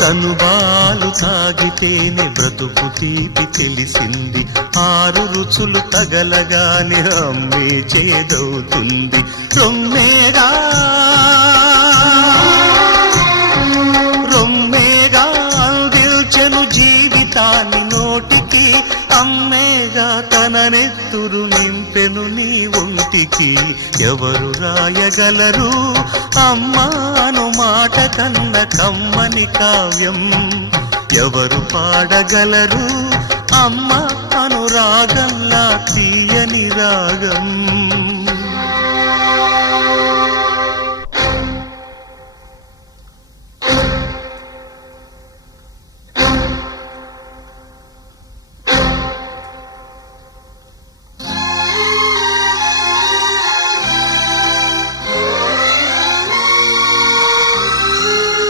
చనుబాలు తాగితేనే బ్రతుకు తీపి తెలిసింది, 6 రుచులు తగలగానే అమ్మే చేదవుతుంది. రొమ్మేగా అందిల్చెను జీవితాన్ని నోటికి, అమ్మేగా తన నెత్తురు నింపెను నీ ఒంటికి. ఎవరు రాయగలరు అమ్మాను మాట కన్న కమ్మని కావ్యం, ఎవరు పాడగలరు అమ్మ అనురాగంలా తీయని రాగం.